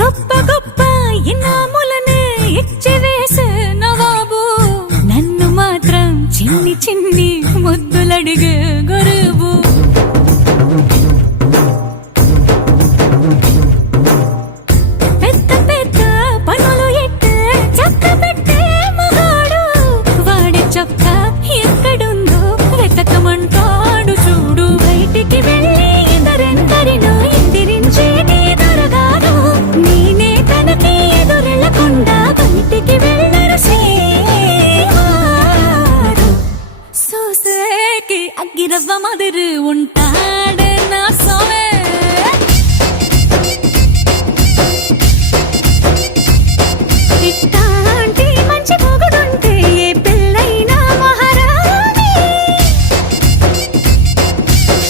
గొప్ప గొప్ప ఇనాములనే ఇచ్చి వేసే నవాబు నన్ను మాత్రం చిన్ని చిన్ని ముద్దులడిగే గురువు. పెద్ద పెద్ద పనులు ఎట్టే చక్క పెట్టే మగాడు వాడి చొక్క ఎక్కడుందో వెతకమంటాడు చూడు. బయటికి వెళ్ళి ఇద్దరెందరినో ఎదిరించేది దొరగాడు. నేనే తనకి ఎదురెళ్ళకుండా బయటికి వెళ్ళరు శ్రీవారు. సోసేకి అగ్గిరవ్వ మదిరి ఉంటాడు.